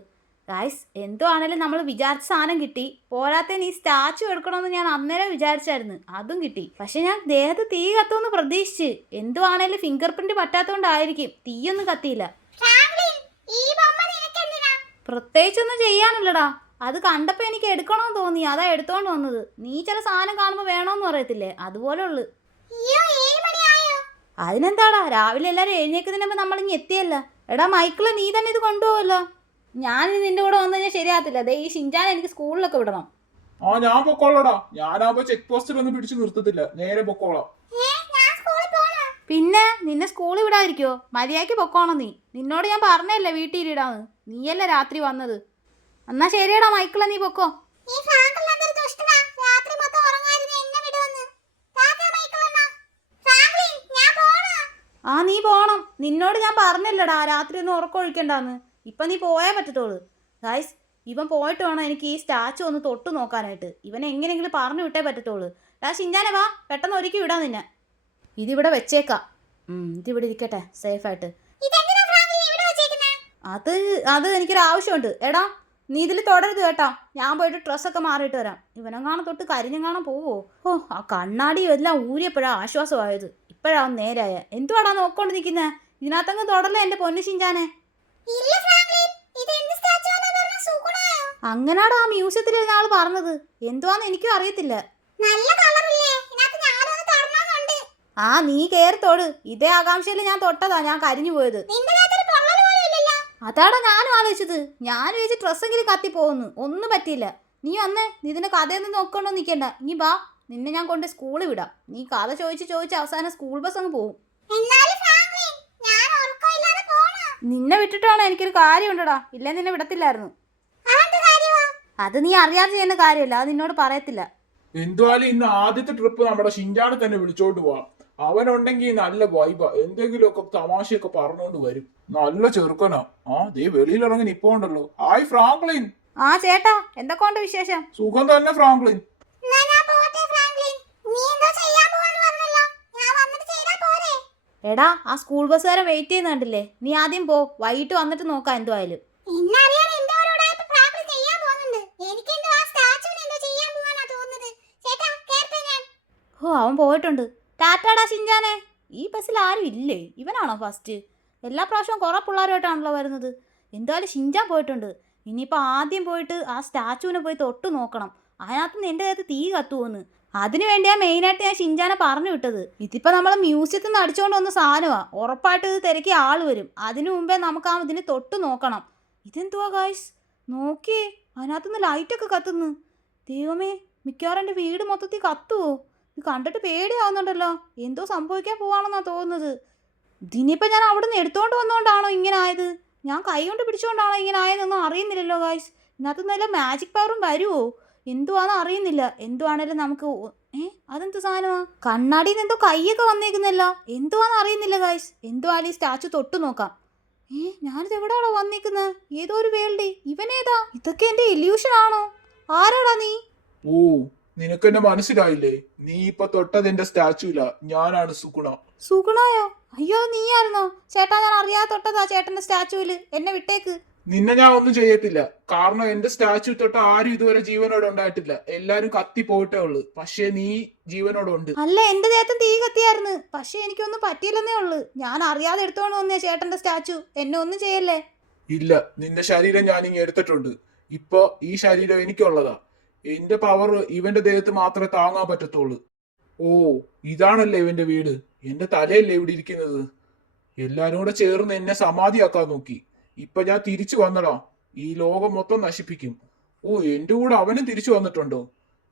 ഗായ്സ്, എന്തോ ആണെങ്കിലും നമ്മൾ വിചാരിച്ച സാധനം കിട്ടി. പോരാത്തതിന് ഈ സ്റ്റാച്ചു എടുക്കണമെന്ന് ഞാൻ അന്നേരം വിചാരിച്ചായിരുന്നു. അതും കിട്ടി. പക്ഷെ ഞാൻ ദേഹത്ത് തീ കത്തുമെന്ന് പ്രതീക്ഷിച്ച്. എന്തോ ആണെങ്കിലും ഫിംഗർ പ്രിന്റ് പറ്റാത്തതുകൊണ്ടായിരിക്കും തീയൊന്നും കത്തിയില്ല. ഫ്രാങ്ക്ലിൻ, ഈ ബൊമ്മ നിനക്ക് എന്തിനാ? പ്രത്യേകിച്ചൊന്നും ചെയ്യാനില്ലടാ. അത് കണ്ടപ്പോൾ എനിക്ക് എടുക്കണമെന്ന് തോന്നി, അതാ എടുത്തോണ്ട് വന്നത്. നീ ചില സാധനം കാണുമ്പോൾ വേണമെന്ന് പറയത്തില്ലേ, അതുപോലെ ഉള്ളു. അയ്യോ, 7 മണിയായോ? അതിനെന്താടാ, രാവിലെ എല്ലാവരും എഴുന്നേക്കുന്നതിന് മുമ്പ് നമ്മളിങ്ങ് എത്തിയല്ല. എടാ മൈക്കിള്, നീ തന്നെ ഇത് കൊണ്ടുപോകല്ലോ. ഞാനിനി നിന്റെ കൂടെ വന്നു കഴിഞ്ഞാൽ ശരിയാകത്തില്ല. ദേ ഈ ഷിൻജാൻ എനിക്ക് സ്കൂളിലൊക്കെ വിടണം. ആ, ഞാൻ പൊക്കോളടാ. ഞാനാകുമ്പോ ചെക്ക് പോസ്റ്റിൽ ഒന്നും പിടിച്ചു നിർത്തത്തില്ല, നേരെ പൊക്കോളാം. ഞാൻ സ്കൂളിൽ പോണോ? പിന്നെ നിന്നെ സ്കൂളിൽ വിടാതിരിക്കോ? മര്യാദയ്ക്ക് പൊക്കോണം നീ. നിന്നോട് ഞാൻ പറഞ്ഞല്ലേ വീട്ടിൽ ഇടാന്ന്. നീയല്ലേ രാത്രി വന്നത്. എന്നാ ശരിയടാ മൈക്കിളെ, നീ പൊക്കോ. ഈ ഫ്രാങ്ക്ലിൻ എന്തൊരു ദുഷ്ടനാ. രാത്രി മൊത്തം ഉറങ്ങായിരുന്നു എന്നെ വിടുവെന്ന്. താത്താ മൈക്കിളണ്ണ. ഫ്രാങ്ക്ലിൻ, ഞാൻ പോണോ? ആ നീ പോണം. നിന്നോട് ഞാൻ പറഞ്ഞില്ലടാ രാത്രി ഒന്നും ഉറക്കമൊഴിക്കണ്ടെന്ന്. ഇപ്പം നീ പോയേ പറ്റത്തുള്ളൂ. ഗൈസ്, ഇവൻ പോയിട്ട് വേണം എനിക്ക് ഈ സ്റ്റാച്ചു ഒന്ന് തൊട്ട് നോക്കാനായിട്ട്. ഇവനെ എങ്ങനെയെങ്കിലും പറഞ്ഞു വിട്ടേ പറ്റത്തുള്ളൂ. ഷിൻജാനെ വാ, പെട്ടെന്ന് ഒരുക്കി വിടാൻ നിന്നെ. ഇതിവിടെ വെച്ചേക്കാം. ഇതിവിടെ ഇരിക്കട്ടെ സേഫായിട്ട്. ഇതെന്തിനാ ഫ്രാങ്ക്ലിൻ ഇവിടെ വെച്ചേക്കുന്നേ? അത് എനിക്കൊരു ആവശ്യമുണ്ട്. എടാ നീ ഇതിൽ തുടരുത് കേട്ടോ. ഞാൻ പോയിട്ട് ഡ്രസ്സൊക്കെ മാറിയിട്ട് വരാം. ഇവനെങ്ങാണം തൊട്ട് കരിഞ്ഞെങ്ങാണം പോവോ? ഓ, ആ കണ്ണാടിയും എല്ലാം ഊരിയപ്പോഴാണ് ആശ്വാസമായത്. ഇപ്പോഴാവും നേരായ. എന്തുവാടാ നോക്കൊണ്ട് നിൽക്കുന്നേ? ഇതിനകത്തങ്ങ് തുടരല്ലേ എൻ്റെ പൊന്നു ഷിൻജാനെ. ഇല്ല ഫ്രാങ്ക്ലിൻ, ഇത് എന്ത് സ്റ്റാച്ചുവാന്നാ പറഞ്ഞ? സുഗുണയോ? അങ്ങനാടാ ആ മ്യൂസിയത്തിൽ ആൾ പറഞ്ഞത്. എന്തുവാന്ന് എനിക്കും അറിയത്തില്ല. നല്ല കളറില്ലേ? ഇതിനകത്ത് ഞാനൊന്ന് തൊടണമെന്നുണ്ട്. ആ നീ കേറി തൊട്. ഇതേ ആകാംക്ഷയിൽ ഞാൻ തൊട്ടതാ ഞാൻ കരിഞ്ഞു പോയത്. നിന്റെ ദേഹത്തൊരു പൊള്ളൽ പോലും ഇല്ലല്ലോ. അതാടാ ഞാനും ആലോചിച്ചത്. ഞാനും ചോദിച്ച ഡ്രസ്സെങ്കിലും കത്തി പോകുന്നു. ഒന്നും പറ്റിയില്ല. നീ വന്നേ, നീ ഇതിന്റെ കഥയൊന്നും നോക്കണ്ടോ നിൽക്കണ്ട. നീ ബാ, നിന്നെ ഞാൻ കൊണ്ട് സ്കൂളിൽ വിടാം. നീ കഥ ചോദിച്ച് അവസാനം സ്കൂൾ ബസ് അങ്ങ് പോകും. നിന്നെ വിട്ടിട്ടാണ് എനിക്കൊരു കാര്യമുണ്ടടാ. ഇല്ലേ നിന്നെ വിടത്തില്ലായിരുന്നു. അത് നീ അറിയാതെ ചെയ്യുന്ന കാര്യമല്ല, അത് നിന്നോട് പറയത്തില്ല. എന്തുവായാലും ഇന്ന് ആദ്യത്തെ ട്രിപ്പ് നമ്മുടെ ഷിൻജാനെ തന്നെ വിളിച്ചോണ്ട് പോവാം. അവനുണ്ടെങ്കിൽ നല്ല വൈബ, എന്തെങ്കിലുമൊക്കെ തമാശയൊക്കെ പറഞ്ഞോണ്ട് വരും. നല്ല ചെറുക്കനാ. ദേ വെളിയിലിറങ്ങി നിപ്പോണ്ടല്ലോ. Hi Franklin. ആ ചേട്ടാ, എന്തൊക്കെയുണ്ട് വിശേഷം? സുഖം തന്നെ ഫ്രാങ്ക്ലിൻ. എടാ, ആ സ്കൂൾ ബസ്സുകാരെ വെയിറ്റ് ചെയ്യുന്നുണ്ടല്ലേ? നീ ആദ്യം പോ, വൈകിട്ട് വന്നിട്ട് നോക്കാം എന്തുവായാലും. ഓ, അവൻ പോയിട്ടുണ്ട്. ടാറ്റാടാ ഷിൻജാനെ. ഈ ബസ്സിൽ ആരും ഇല്ലേ? ഇവനാണോ ഫസ്റ്റ്? എല്ലാ പ്രാവശ്യവും കുറെ പിള്ളേരുമായിട്ടാണല്ലോ വരുന്നത്. എന്തായാലും ഷിൻജാൻ പോയിട്ടുണ്ട്. ഇനിയിപ്പോൾ ആദ്യം പോയിട്ട് ആ സ്റ്റാച്ചുവിനെ പോയി തൊട്ട് നോക്കണം. അതിനകത്ത് നിന്ന് എൻ്റെ അകത്ത് തീ കത്തുവെന്ന്. അതിനു വേണ്ടിയാണ് മെയിനായിട്ട് ഞാൻ ഷിൻജാനെ പറഞ്ഞു വിട്ടത്. ഇതിപ്പോൾ നമ്മൾ മ്യൂസിയത്തിൽ നിന്ന് അടിച്ചുകൊണ്ട് വന്ന സാധനമാണ്. ഉറപ്പായിട്ട് ഇത് തിരക്കി ആൾ വരും. അതിനു മുമ്പേ നമുക്ക് ആ ഇതിന് തൊട്ട് നോക്കണം. ഇതെന്തുവാ ഗായ്സ്? നോക്കിയേ, അതിനകത്തുനിന്ന് ലൈറ്റൊക്കെ കത്തുന്നു. ദൈവമേ, മിക്കവാറും എൻ്റെ വീട് മൊത്തത്തിൽ കത്തുവോ? ഇത് കണ്ടിട്ട് പേടിയാവുന്നുണ്ടല്ലോ. എന്തോ സംഭവിക്കാൻ പോവാണെന്നാണ് തോന്നുന്നത്. ഇതിനിപ്പോൾ ഞാൻ അവിടെ നിന്ന് എടുത്തുകൊണ്ട് വന്നുകൊണ്ടാണോ ഇങ്ങനെ ആയത്? ഞാൻ കൈ കൊണ്ട് പിടിച്ചുകൊണ്ടാണോ ഇങ്ങനെ ആയതെന്നൊന്നും അറിയുന്നില്ലല്ലോ ഗായ്സ്. ഇതിനകത്ത് നല്ല മാജിക് പവറും വരുമോ? എന്തുവാന്ന് അറിയുന്നില്ല. എന്തുവാണേലും നമുക്ക് അതെന്ത് സാധനമാ? കണ്ണാടിയിൽ എന്തോ കൈയൊക്കെ വന്നേക്കുന്നല്ലോ. എന്തുവാന്ന് അറിയുന്നില്ല ഗായ്സ്. എന്തുവാലും ഈ സ്റ്റാച്ചു തൊട്ട് നോക്കാം. ഞാനിത് എവിടെയാണോ വന്നേക്കുന്നത്? ഏതോ ഒരു വേൾഡ്. ഇവനേതാ? ഇതൊക്കെ എൻ്റെ ഇല്യൂഷൻ ആണോ? ആരാടാ നീ? ഓ, നിനക്കെന്നെ മനസ്സിലായില്ലേ? നീ ഇപ്പൊ തൊട്ടതിന്റെ സ്റ്റാച്ചു ഇല്ല, ഞാനാണ് സുഗുണ. സുഗുണായോ? അയ്യോ, നീയായിരുന്നോ? ചേട്ടാ, ഞാൻ അറിയാതെ തൊട്ടതാ ചേട്ടന്റെ സ്റ്റാച്ചുവില്. എന്നെ വിട്ടേക്ക്. നിന്നെ ഞാൻ ഒന്നും ചെയ്യത്തില്ല. കാരണം എന്റെ സ്റ്റാച്ചു തൊട്ട് ആരും ഇതുവരെ ജീവനോടെ ഉണ്ടായിട്ടില്ല. എല്ലാരും കത്തി പോയിട്ടേ ഉള്ളു. പക്ഷേ നീ ജീവനോടെ ഉണ്ട്. അല്ല, എന്റെ ദേഹത്തും തീ കത്തിയായിരുന്നു. പക്ഷെ എനിക്കൊന്നും പറ്റിയില്ലെന്നേ ഉള്ളു. ഞാൻ അറിയാതെ എടുത്തോണ്ട് വന്നേ ചേട്ടന്റെ സ്റ്റാച്ചു. എന്നെ ഒന്നും ചെയ്യല്ലേ. ഇല്ല, നിന്റെ ശരീരം ഞാൻ ഇങ്ങനെ എടുത്തിട്ടുണ്ട്. ഇപ്പൊ ഈ ശരീരം എനിക്കുള്ളതാ. എന്റെ പവർ ഇവന്റെ ദേഹത്ത് മാത്രമേ താങ്ങാൻ പറ്റത്തുള്ളൂ. ഓ, ഇതാണല്ലേ ഇവന്റെ വീട്. എന്റെ തലയല്ലേ ഇവിടെ ഇരിക്കുന്നത്. എല്ലാരും കൂടെ ചേർന്ന് എന്നെ സമാധിയാക്കാൻ നോക്കി. ഇപ്പൊ ഞാൻ തിരിച്ചു വന്നടാ. ഈ ലോകം മൊത്തം നശിപ്പിക്കും. ഓ, എന്റെ കൂടെ അവനും തിരിച്ചു വന്നിട്ടുണ്ടോ?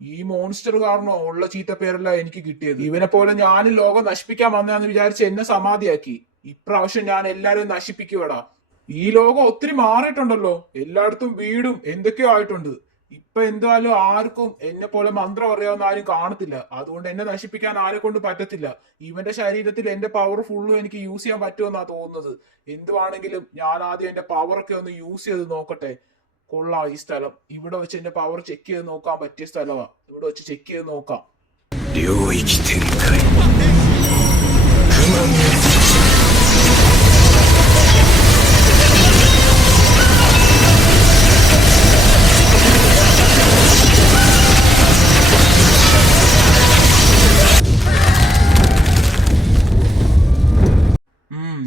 ഈ മോൺസ്റ്റർ കാരണോ ഉള്ള ചീത്തപ്പേരെല്ലാം എനിക്ക് കിട്ടിയത്. ഇവനെ പോലെ ഞാനും ലോകം നശിപ്പിക്കാൻ വന്നതെന്ന് വിചാരിച്ച് എന്നെ സമാധിയാക്കി. ഇപ്രാവശ്യം ഞാൻ എല്ലാരെയും നശിപ്പിക്കുവടാ. ഈ ലോകം ഒത്തിരി മാറിയിട്ടുണ്ടല്ലോ. എല്ലായിടത്തും വീടും എന്തൊക്കെയോ ആയിട്ടുണ്ട്. ഇപ്പൊ എന്തായാലും ആർക്കും എന്നെ പോലെ മന്ത്രം അറിയാവുന്ന ആരും കാണത്തില്ല. അതുകൊണ്ട് എന്നെ നശിപ്പിക്കാൻ ആരെ കൊണ്ട് പറ്റത്തില്ല. ഇവന്റെ ശരീരത്തിൽ എന്റെ പവർ ഫുള്ളും എനിക്ക് യൂസ് ചെയ്യാൻ പറ്റുമെന്നാ തോന്നുന്നത്. എന്തുവാണെങ്കിലും ഞാൻ ആദ്യം എന്റെ പവറൊക്കെ ഒന്ന് യൂസ് ചെയ്ത് നോക്കട്ടെ. കൊള്ളാം ഈ സ്ഥലം. ഇവിടെ വെച്ച് എന്റെ പവർ ചെക്ക് ചെയ്ത് നോക്കാൻ പറ്റിയ സ്ഥലമാണ്. ഇവിടെ വെച്ച് ചെക്ക് ചെയ്ത് നോക്കാം.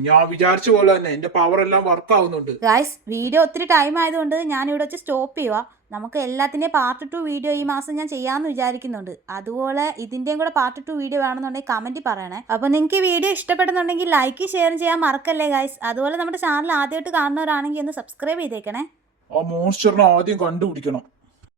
ഞാൻ വിചാരിച്ച പോലെ തന്നെ എന്റെ പവർ എല്ലാം വർക്ക് ആവുന്നുണ്ട്. ഗൈസ്, വീഡിയോ ഒത്തിരി ടൈം ആയതുകൊണ്ട് ഞാൻ ഇവിടെ വെച്ച് സ്റ്റോപ്പ് ചെയ്യുക. നമുക്ക് എല്ലാത്തിൻ്റെയും പാർട്ട് 2 വീഡിയോ ഈ മാസം ഞാൻ ചെയ്യാമെന്ന് വിചാരിക്കുന്നുണ്ട്. അതുപോലെ ഇതിൻ്റെയും കൂടെ പാർട്ട് 2 വീഡിയോ വേണമെന്നുണ്ടെങ്കിൽ കമൻറ്റ് പറയണേ. അപ്പോൾ നിങ്ങൾക്ക് വീഡിയോ ഇഷ്ടപ്പെടുന്നുണ്ടെങ്കിൽ ലൈക്ക് ഷെയർ ചെയ്യാൻ മറക്കല്ലേ ഗൈസ്. അതുപോലെ നമ്മുടെ ചാനൽ ആദ്യമായിട്ട് കാണുന്നവരാണെങ്കിൽ ഒന്ന് സബ്സ്ക്രൈബ് ചെയ്തേക്കണേ. ആ മോൺസ്റ്ററിനെ ആദ്യം കണ്ടുപിടിക്കണം.